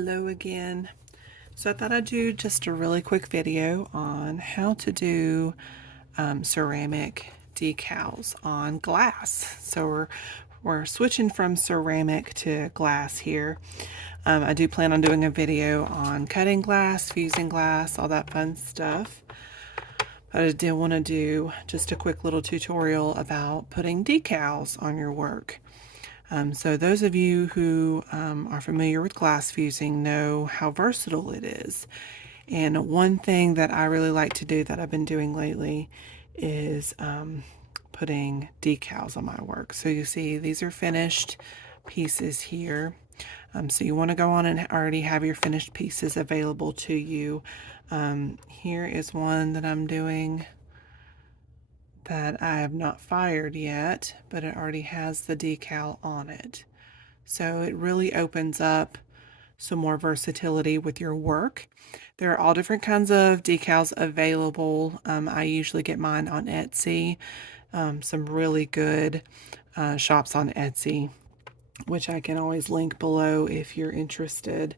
Hello again. So I thought I'd do just a really quick video on how to do ceramic decals on glass. So we're switching from ceramic to glass here. I do plan on doing a video on cutting glass, fusing glass, all that fun stuff. But I did want to do just a quick little tutorial about putting decals on your work. So those of you who are familiar with glass fusing know how versatile it is. And one thing that I really like to do that I've been doing lately is putting decals on my work. So you see these are finished pieces here. So you want to go on and already have your finished pieces available to you. Here is one that I'm doing that I have not fired yet, but it already has the decal on it. So it really opens up some more versatility with your work. There are all different kinds of decals available. I usually get mine on Etsy, some really good shops on Etsy, which I can always link below if you're interested,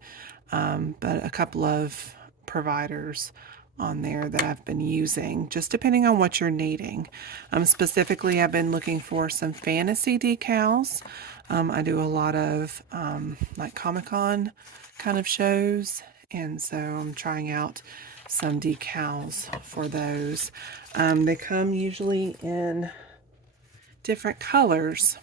but a couple of providers on there that I've been using, just depending on what you're needing. Specifically, I've been looking for some fantasy decals. I do a lot of like Comic-Con kind of shows, and so I'm trying out some decals for those. They come usually in different colors.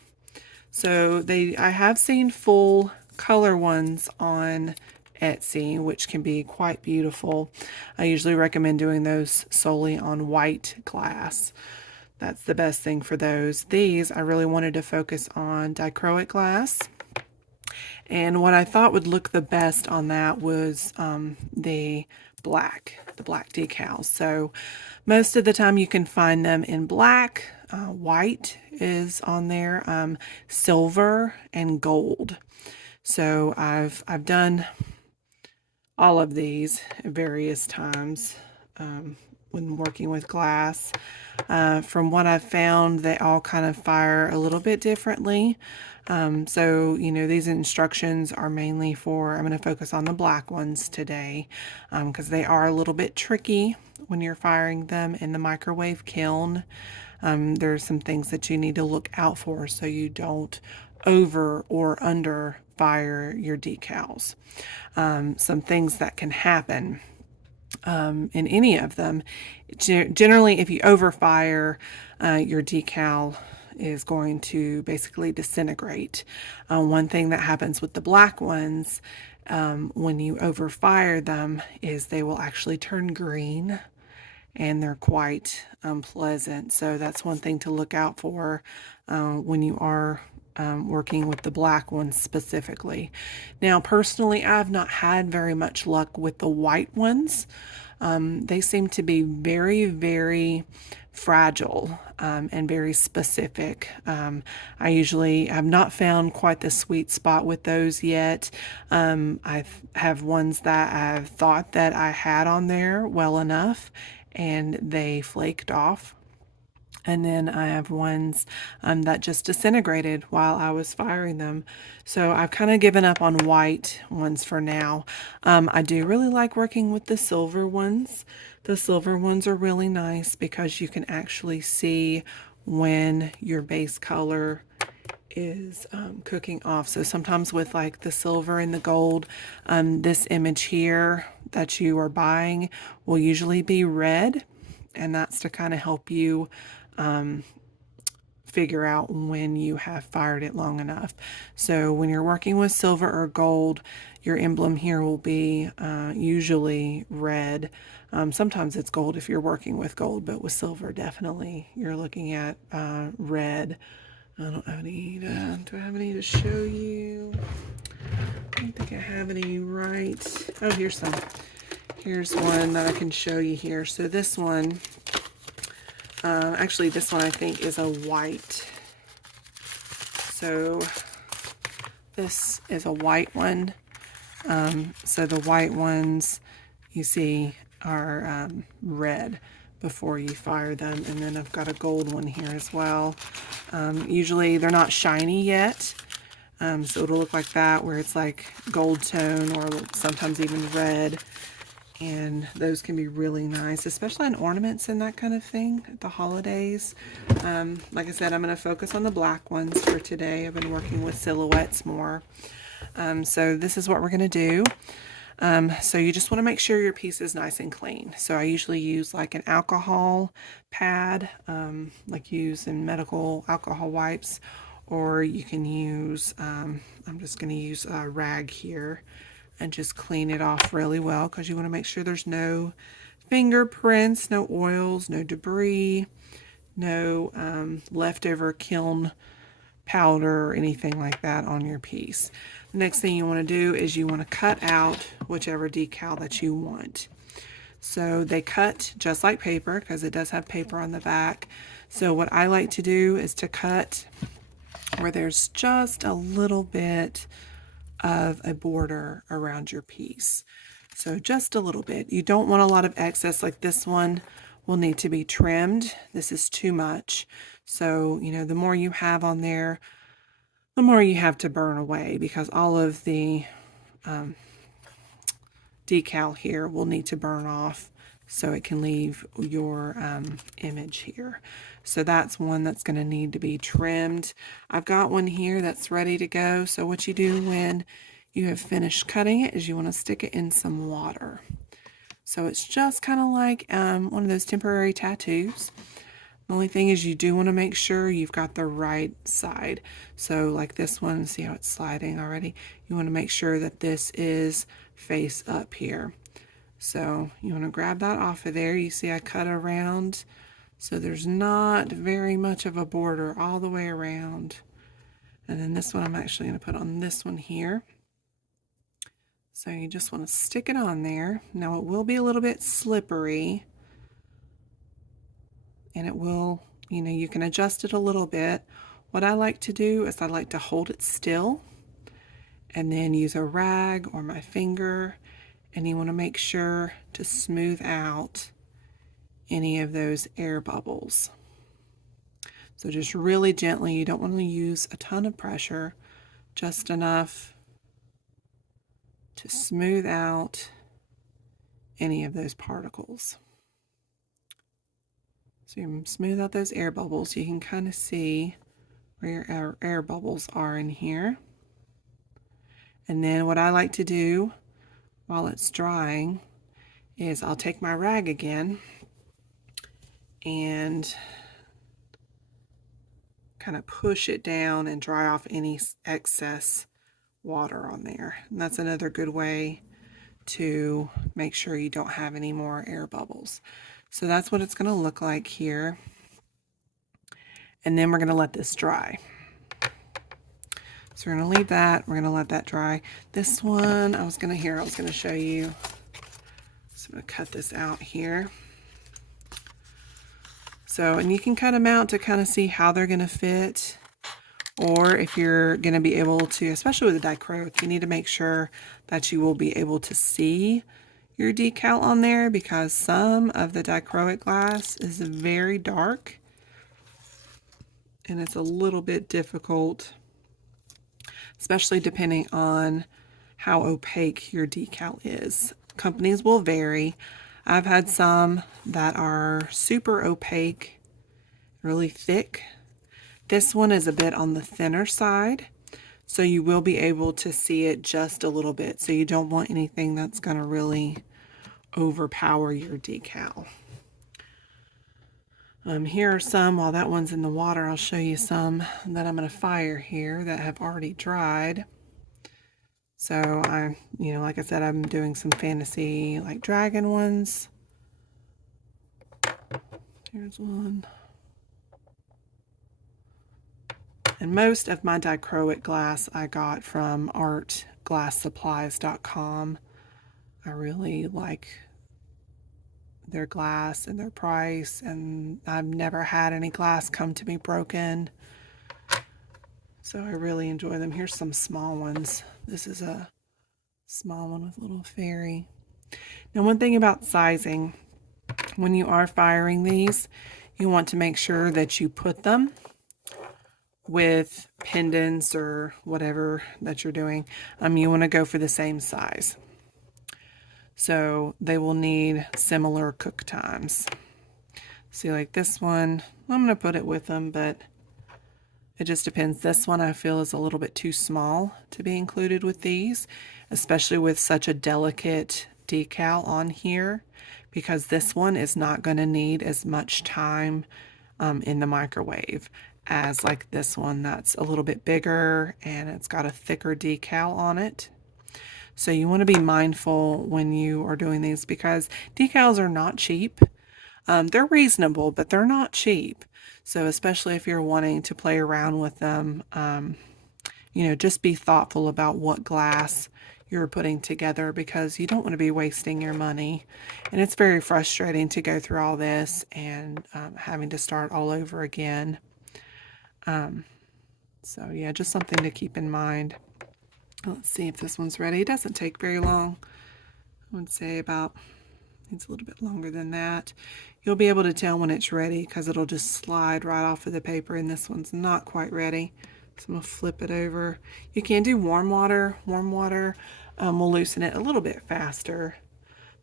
So I have seen full color ones on Etsy, which can be quite beautiful. I usually recommend doing those solely on white glass. That's the best thing for those. These, I really wanted to focus on dichroic glass. And what I thought would look the best on that was the black decals. So most of the time you can find them in black. White is on there, silver and gold. So I've done all of these at various times when working with glass. From what I've found, they all kind of fire a little bit differently. So, you know, these instructions are mainly for, I'm going to focus on the black ones today because they are a little bit tricky when you're firing them in the microwave kiln. There's some things that you need to look out for so you don't over or under fire your decals. Some things that can happen in any of them. Generally, if you overfire, your decal is going to basically disintegrate. One thing that happens with the black ones when you overfire them is they will actually turn green, and they're quite unpleasant. So that's one thing to look out for when you are working with the black ones specifically. Now, personally, I've not had very much luck with the white ones. They seem to be very, very fragile and very specific. I usually have not found quite the sweet spot with those yet. I have ones that I've thought that I had on there well enough, and they flaked off. And then I have ones that just disintegrated while I was firing them. So I've kind of given up on white ones for now. I do really like working with the silver ones. The silver ones are really nice because you can actually see when your base color is cooking off. So sometimes with like the silver and the gold, this image here that you are buying will usually be red, and that's to kind of help you figure out when you have fired it long enough. So when you're working with silver or gold, your emblem here will be usually red. Sometimes it's gold if you're working with gold, but with silver, definitely you're looking at red. I don't have any do I have any to show you? I don't think I have any right. Oh, here's some. Here's one that I can show you here. So this one, actually, this one I think is a white. So this is a white one. So the white ones you see are red before you fire them. And then I've got a gold one here as well. Usually they're not shiny yet. So it'll look like that, where it's like gold tone or sometimes even red. And those can be really nice, especially on ornaments and that kind of thing at the holidays. Like I said, I'm going to focus on the black ones for today. I've been working with silhouettes more. So this is what we're going to do. So you just want to make sure your piece is nice and clean. So I usually use like an alcohol pad, like use in medical alcohol wipes, or you can use, I'm just going to use a rag here and just clean it off really well, because you want to make sure there's no fingerprints, no oils, no debris, no leftover kiln powder or anything like that on your piece. The next thing you want to do is you want to cut out whichever decal that you want. So they cut just like paper, because it does have paper on the back. So what I like to do is to cut where there's just a little bit of a border around your piece. So just a little bit. You don't want a lot of excess. Like this one will need to be trimmed. This is too much. So, you know, the more you have on there, the more you have to burn away, because all of the decal here will need to burn off so it can leave your image here. So that's one that's going to need to be trimmed. I've got one here that's ready to go. So what you do when you have finished cutting it is you want to stick it in some water. So it's just kind of like one of those temporary tattoos. The only thing is you do want to make sure you've got the right side. So like this one, see how it's sliding already? You want to make sure that this is face up here. So you want to grab that off of there. You see I cut around, so there's not very much of a border all the way around. And then this one I'm actually going to put on this one here. So you just want to stick it on there. Now it will be a little bit slippery, and it will, you know, you can adjust it a little bit. What I like to do is I like to hold it still and then use a rag or my finger, and you want to make sure to smooth out any of those air bubbles. So just really gently, you don't want to use a ton of pressure, just enough to smooth out any of those particles. So you smooth out those air bubbles. You can kind of see where your air bubbles are in here. And then what I like to do while it's drying is I'll take my rag again and kind of push it down and dry off any excess water on there. And that's another good way to make sure you don't have any more air bubbles. So that's what it's going to look like here. And then we're going to let this dry. So we're going to leave that. We're going to let that dry. This one, I was going to show you. So I'm going to cut this out here. So, and you can cut them out to kind of see how they're going to fit. Or if you're going to be able to, especially with the dichroic, you need to make sure that you will be able to see your decal on there, because some of the dichroic glass is very dark and it's a little bit difficult, especially depending on how opaque your decal is. Companies will vary. I've had some that are super opaque, really thick. This one is a bit on the thinner side, so you will be able to see it just a little bit. So you don't want anything that's going to really overpower your decal. Here are some, while that one's in the water, I'll show you some that I'm going to fire here that have already dried. So like I said, I'm doing some fantasy, like dragon ones. Here's one. And most of my dichroic glass I got from artglasssupplies.com. I really like their glass and their price, and I've never had any glass come to me broken. So I really enjoy them. Here's some small ones. This is a small one with a little fairy. Now, one thing about sizing, when you are firing these, you want to make sure that you put them with pendants or whatever that you're doing, you want to go for the same size. So they will need similar cook times. See, like this one, I'm going to put it with them, but it just depends. This one I feel is a little bit too small to be included with these, especially with such a delicate decal on here, because this one is not going to need as much time in the microwave as like this one that's a little bit bigger and it's got a thicker decal on it. So you want to be mindful when you are doing these, because decals are not cheap. They're reasonable, but they're not cheap. So especially if you're wanting to play around with them, you know, just be thoughtful about what glass you're putting together, because you don't want to be wasting your money. And it's very frustrating to go through all this and having to start all over again. So yeah, just something to keep in mind. Let's see if this one's ready. It doesn't take very long. I would say about, it's a little bit longer than that. You'll be able to tell when it's ready because it'll just slide right off of the paper, and this one's not quite ready. So I'm going to flip it over. You can do warm water. Warm water will loosen it a little bit faster,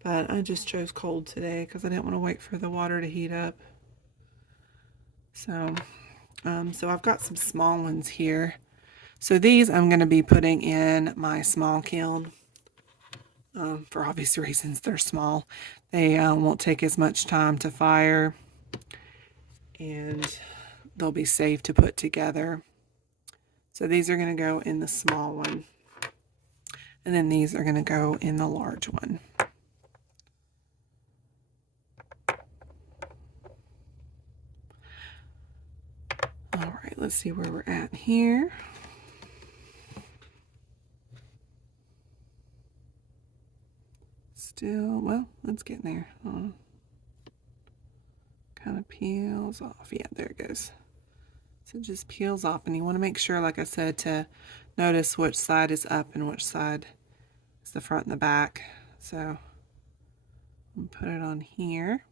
but I just chose cold today because I didn't want to wait for the water to heat up. So, so I've got some small ones here. So these I'm going to be putting in my small kiln. For obvious reasons, they're small. They won't take as much time to fire, and they'll be safe to put together. So these are going to go in the small one, and then these are going to go in the large one. All right, let's see where we're at here. Still, well, let's get in there. Kind of peels off. Yeah, there it goes. So it just peels off, and you want to make sure, like I said, to notice which side is up and which side is the front and the back. So I'm put it on here.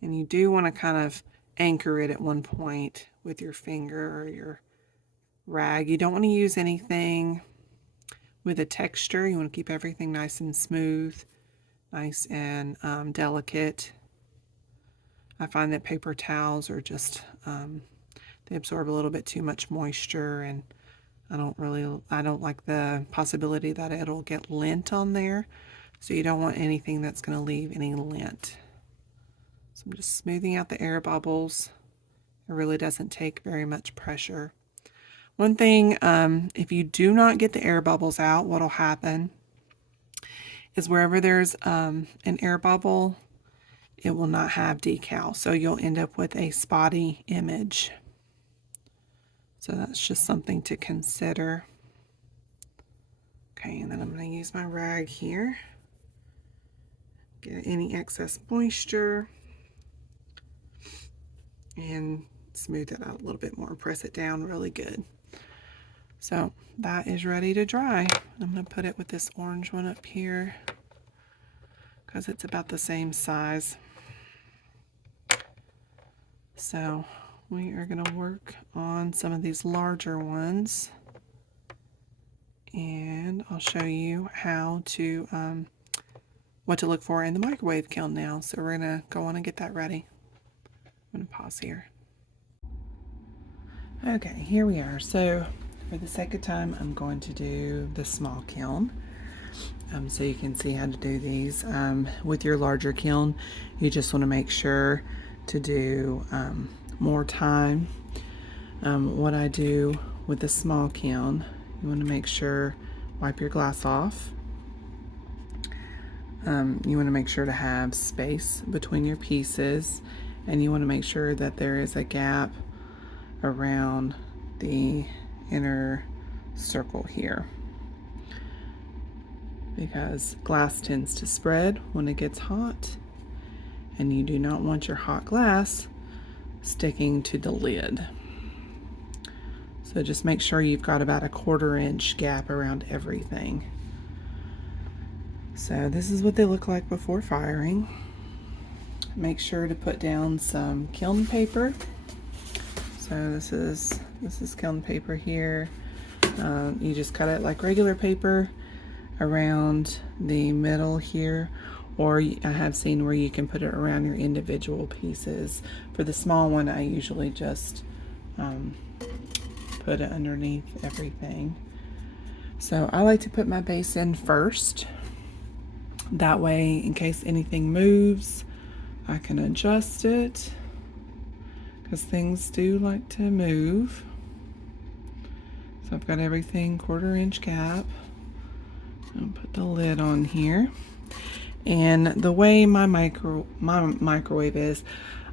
And you do want to kind of anchor it at one point with your finger or your rag. You don't want to use anything with a texture. You want to keep everything nice and smooth, nice and delicate. I find that paper towels are just, they absorb a little bit too much moisture, and I don't like the possibility that it'll get lint on there. So you don't want anything that's going to leave any lint. So I'm just smoothing out the air bubbles. It really doesn't take very much pressure. One thing, if you do not get the air bubbles out, what'll happen is wherever there's an air bubble, it will not have decal. So you'll end up with a spotty image. So that's just something to consider. Okay, and then I'm going to use my rag here. Get any excess moisture and smooth it out a little bit more and press it down really good. So that is ready to dry. I'm going to put it with this orange one up here because it's about the same size. So we are going to work on some of these larger ones, and I'll show you how to what to look for in the microwave kiln now. So we're going to go on and get that ready. I'm going to pause here. Okay, here we are. So for the sake of time, I'm going to do the small kiln. So you can see how to do these. With your larger kiln, you just want to make sure to do more time. What I do with the small kiln, you want to make sure, wipe your glass off. You want to make sure to have space between your pieces, and you want to make sure that there is a gap around the inner circle here, because glass tends to spread when it gets hot, and you do not want your hot glass sticking to the lid. So just make sure you've got about a 1/4 inch gap around everything. So this is what they look like before firing. Make sure to put down some kiln paper So this is Kiln paper here. You just cut it like regular paper around the middle here, or I have seen where you can put it around your individual pieces. For the small one, I usually just put it underneath everything. So I like to put my base in first. That way, in case anything moves, I can adjust it, because things do like to move. So I've got everything 1/4 inch gap. I'll put the lid on here. And the way my microwave is,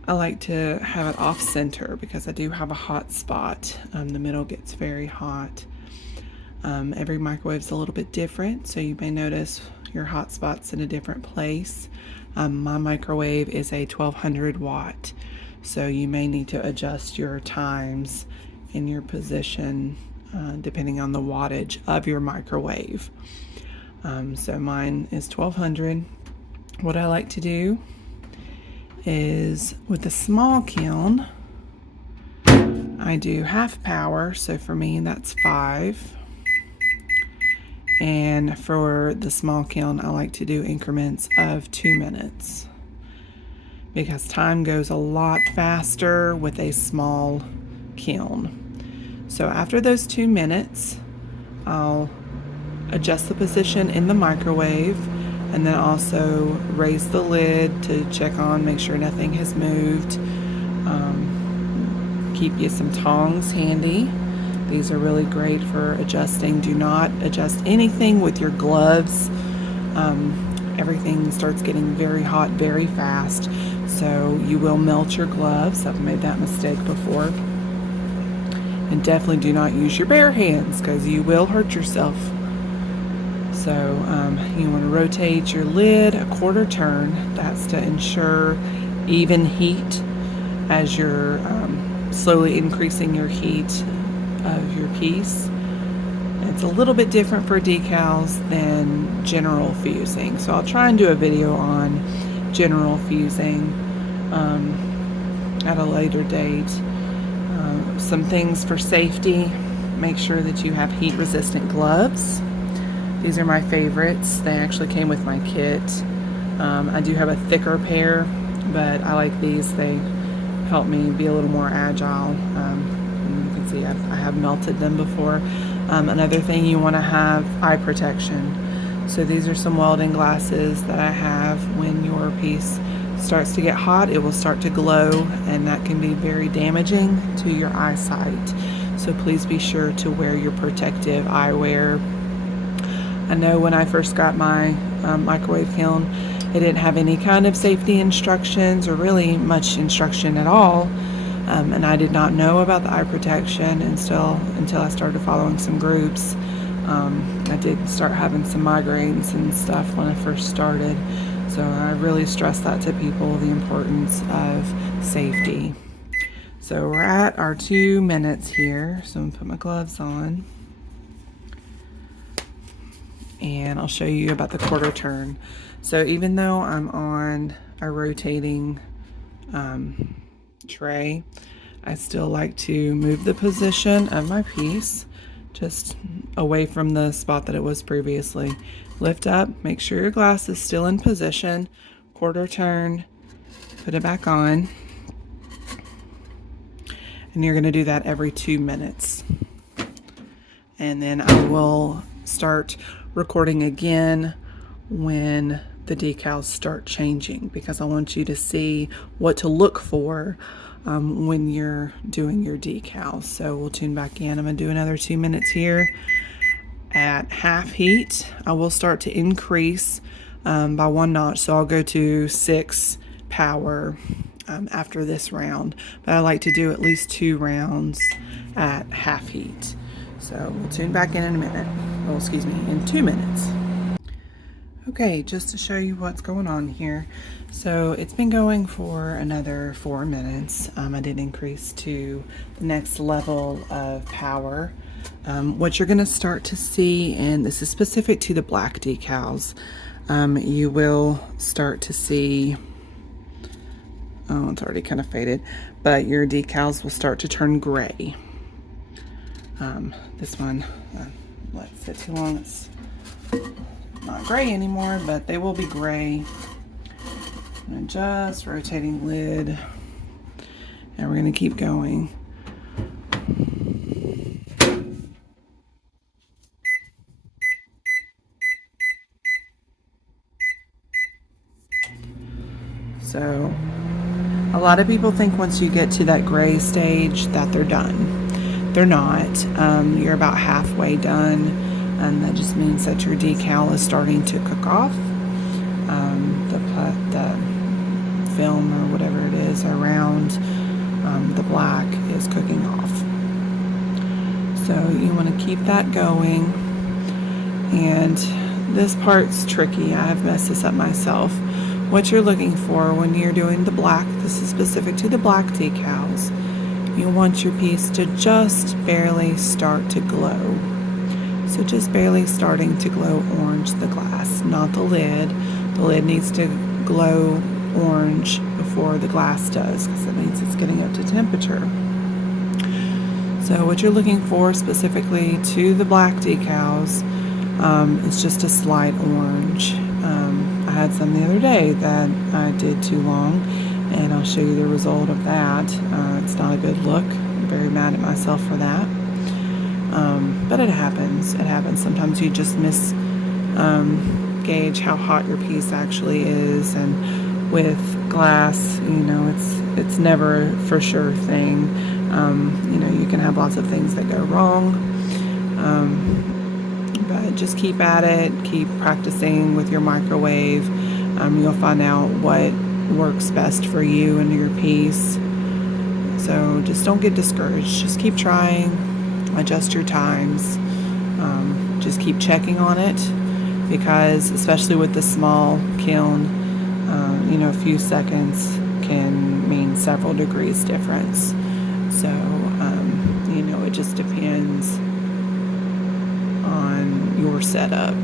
I like to have it off center because I do have a hot spot. The middle gets very hot. Every microwave's a little bit different, so you may notice your hot spot's in a different place. My microwave is a 1200 watt, so you may need to adjust your times in your position depending on the wattage of your microwave. So mine is 1200. What I like to do is, with the small kiln, I do half power, so for me that's 5. And for the small kiln, I like to do increments of 2 minutes, because time goes a lot faster with a small kiln. So after those 2 minutes, I'll adjust the position in the microwave, and then also raise the lid to check on, make sure nothing has moved. Keep you some tongs handy. These are really great for adjusting. Do not adjust anything with your gloves. Everything starts getting very hot very fast, so you will melt your gloves. I've made that mistake before. And definitely do not use your bare hands, because you will hurt yourself. So you want to rotate your lid a 1/4 turn. That's to ensure even heat as you're slowly increasing your heat of your piece. It's a little bit different for decals than general fusing, so I'll try and do a video on general fusing at a later date. Some things for safety: make sure that you have heat resistant gloves. These are my favorites. They actually came with my kit. I do have a thicker pair, but I like these. They help me be a little more agile. And you can see I have melted them before. Another thing, you want to have eye protection. So these are some welding glasses that I have. When your piece starts to get hot, it will start to glow, and that can be very damaging to your eyesight. So please be sure to wear your protective eyewear. I know when I first got my microwave kiln, it didn't have any kind of safety instructions, or really much instruction at all, and I did not know about the eye protection until I started following some groups. I did start having some migraines and stuff when I first started, so I really stress that to people, the importance of safety. So we're at our 2 minutes here, so I'm gonna put my gloves on. And I'll show you about the 1/4 turn. So even though I'm on a rotating tray, I still like to move the position of my piece just away from the spot that it was previously. Lift up, make sure your glass is still in position, 1/4 turn, put it back on. And you're going to do that every 2 minutes. And then I will start recording again when the decals start changing, because I want you to see what to look for when you're doing your decals. So we'll tune back in. I'm going to do another 2 minutes here at half heat. I will start to increase by 1 notch, so I'll go to 6 power after this round, but I like to do at least 2 rounds at half heat. So we'll tune back in a minute. Oh, excuse me, in 2 minutes. Okay, just to show you what's going on here. So it's been going for another 4 minutes. I did increase to the next level of power. What you're gonna start to see, and this is specific to the black decals, you will start to see Oh, it's already kind of faded, but your decals will start to turn gray. This one, let it sit too long, it's not gray anymore, but they will be gray. And just rotating lid, and we're going to keep going. So a lot of people think once you get to that gray stage that they're done. They're not. You're about halfway done, and that just means that your decal is starting to cook off. The film or whatever it is around the black is cooking off. So you want to keep that going. And this part's tricky. I have messed this up myself. What you're looking for when you're doing the black, this is specific to the black decals, you want your piece to just barely start to glow. So just barely starting to glow orange, the glass, not the lid. The lid needs to glow orange before the glass does, because that means it's getting up to temperature. So what you're looking for specifically to the black decals is just a slight orange. I had some the other day that I did too long, and I'll show you the result of that. It's not a good look. I'm very mad at myself for that. But it happens. It happens. Sometimes you just gauge how hot your piece actually is, and with glass, you know, it's never a for sure thing. You know, you can have lots of things that go wrong. But just keep at it, keep practicing with your microwave. You'll find out what works best for you and your piece. So just don't get discouraged. Just keep trying, adjust your times. Just keep checking on it, because especially with the small kiln, you know, a few seconds can mean several degrees difference. So, you know, it just depends on your setup.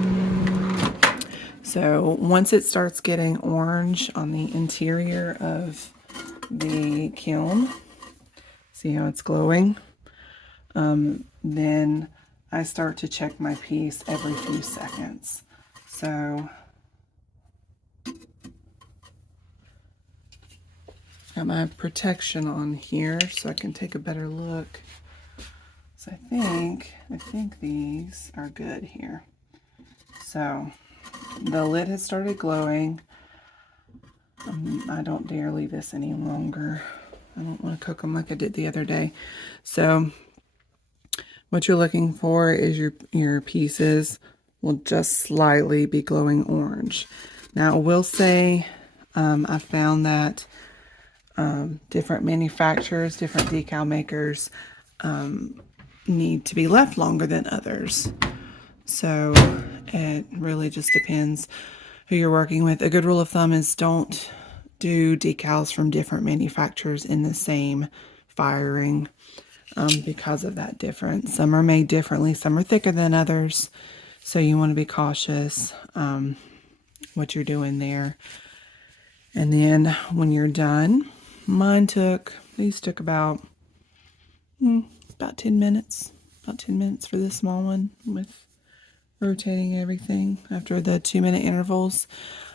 So once it starts getting orange on the interior of the kiln, see how it's glowing? Then I start to check my piece every few seconds. So got my protection on here so I can take a better look. So I think these are good here. So the lid has started glowing. I don't dare leave this any longer. I don't want to cook them like I did the other day. So what you're looking for is your pieces will just slightly be glowing orange. Now I will say I found that different manufacturers, different decal makers need to be left longer than others. So it really just depends who you're working with. A good rule of thumb is don't do decals from different manufacturers in the same firing because of that difference. Some are made differently, some are thicker than others. So you want to be cautious what you're doing there. And then when you're done, these took about 10 minutes. About 10 minutes for this small one with rotating everything after the 2-minute intervals.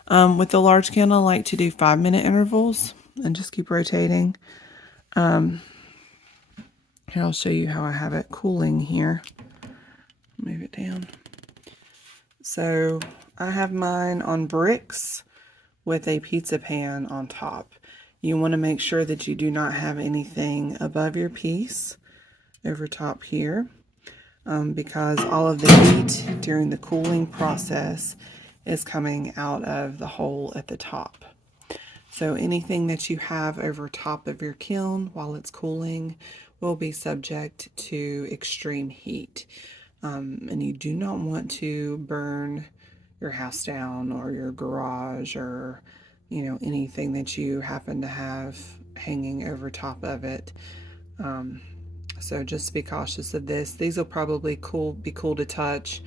With the large kiln, I like to do 5-minute intervals and just keep rotating. Here, I'll show you how I have it cooling here. Move it down. So I have mine on bricks with a pizza pan on top. You want to make sure that you do not have anything above your piece over top here, because all of the heat during the cooling process is coming out of the hole at the top. So anything that you have over top of your kiln while it's cooling will be subject to extreme heat. And you do not want to burn your house down or your garage or, you know, anything that you happen to have hanging over top of it. So just be cautious of this. These will probably be cool to touch.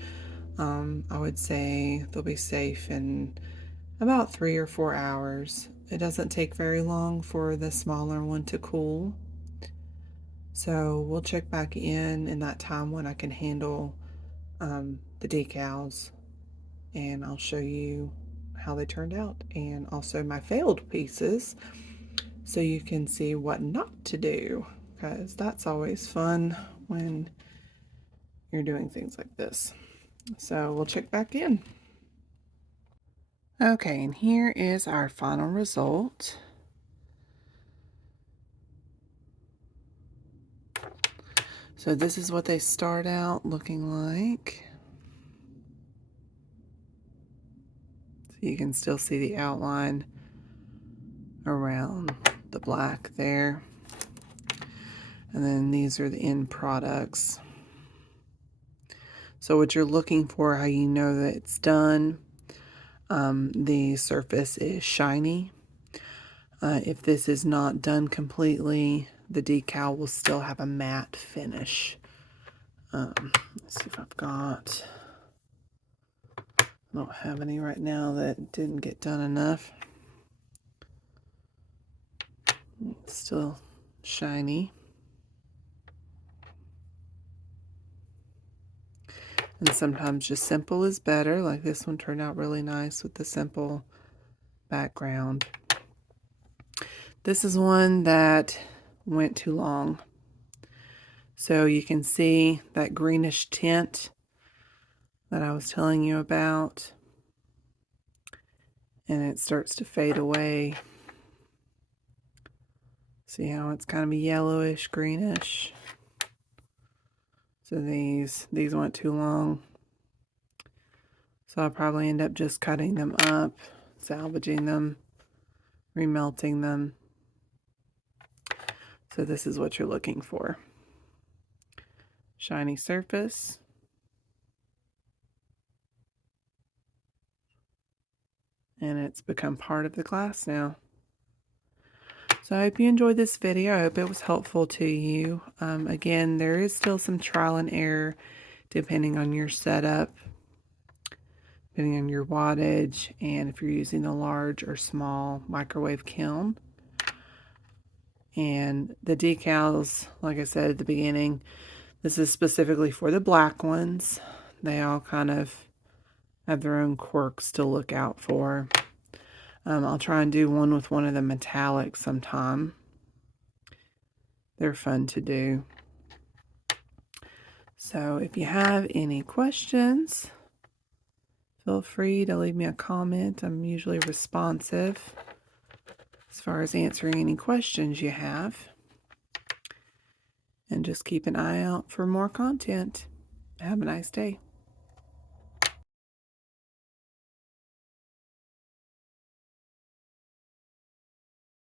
I would say they'll be safe in about 3 or 4 hours. it doesn't take very long for the smaller one to cool. So we'll check back in that time when I can handle the decals, and I'll show you how they turned out, and also my failed pieces, so you can see what not to do, because that's always fun when you're doing things like this. So we'll check back in. Okay, and here is our final result. So this is what they start out looking like. So you can still see the outline around the black there. And then these are the end products. So what you're looking for, how you know that it's done, the surface is shiny. If this is not done completely, the decal will still have a matte finish. Let's see if I've got, I don't have any right now that didn't get done enough. It's still shiny. And sometimes just simple is better. Like this one turned out really nice with the simple background. This is one that went too long. So you can see that greenish tint that I was telling you about. And it starts to fade away. See how it's kind of yellowish, greenish. So these went too long. So I'll probably end up just cutting them up, salvaging them, remelting them. So this is what you're looking for. Shiny surface. And it's become part of the glass now. So I hope you enjoyed this video. I hope it was helpful to you. Again, there is still some trial and error depending on your setup, depending on your wattage, and if you're using a large or small microwave kiln. And the decals, like I said at the beginning, this is specifically for the black ones. They all kind of have their own quirks to look out for. I'll try and do one with one of the metallics sometime. They're fun to do. So if you have any questions, feel free to leave me a comment. I'm usually responsive as far as answering any questions you have. And just keep an eye out for more content. Have a nice day.